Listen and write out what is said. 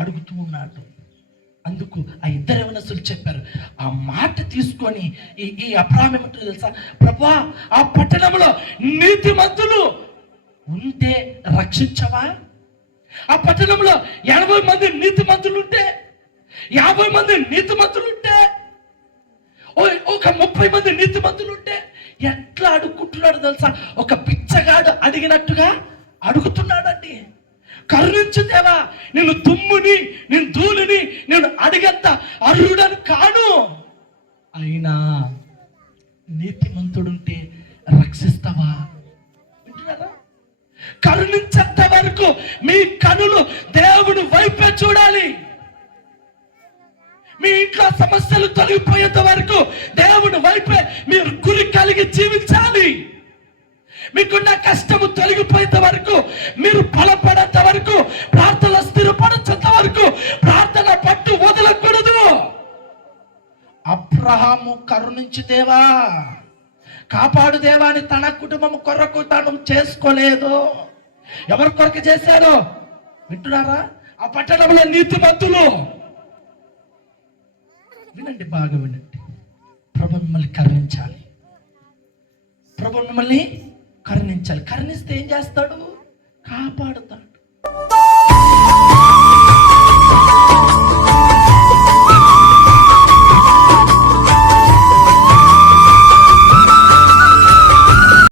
అడుగుతూ ఉన్నాడు. అందుకు ఆ ఇద్దరు యవనస్తులు చెప్పారు, ఆ మాట తీసుకొని ఈ అబ్రాహాము ఏమంటారో తెలుసా, ప్రభువా ఆ పట్టణంలో నీతిమంతులు ఉంటే రక్షించవా? ఆ పట్టణంలో 80 మంది నీతిమంతులు ఉంటే, 50 మంది నీతిమంతులు ఉంటే, ఒక 30 మంది నీతిమంతులు ఉంటే ఎట్లా అడుక్కుంటున్నాడు తెలుసా? ఒక బిచ్చగాడు అడిగినట్టుగా అడుగుతున్నాడండి. కరుణించు దేవా, నేను దుమ్ముని, నేను ధూళిని, నేను అడిగేంత అర్హుడని కాను, అయినా నీతిమంతుడుంటే రక్షిస్తావా? వింటున్నారా? కరుణించేంత వరకు మీ కనులు దేవుడి వైపే చూడాలి. మీ ఇంట్లో సమస్యలు తొలగిపోయేంత వరకు దేవుడి వైపే మీరు గురి కలిగి జీవించాలి. మీకున్న కష్టము తొలగిపోయేంత వరకు, మీరు బలపడేంత వరకు, ప్రార్థన స్థిరపడేంత వరకు ప్రార్థన పట్టు వదలకూడదు. అబ్రహాము కరుణించు దేవా, కాపాడు దేవా అని తన కుటుంబం కొరకు తాను చేసుకోలేదు. ఎవరి కొరకు చేశాడు? వింటున్నారా? ఆ పట్టణంలో నీతిమంతులు. వినండి, బాగా వినండి. ప్రభు మిమ్మల్ని కరుణించాలి. ప్రభు మిమ్మల్ని కరుణించాలి. కరుణిస్తే ఏం చేస్తాడు? కాపాడుతాడు.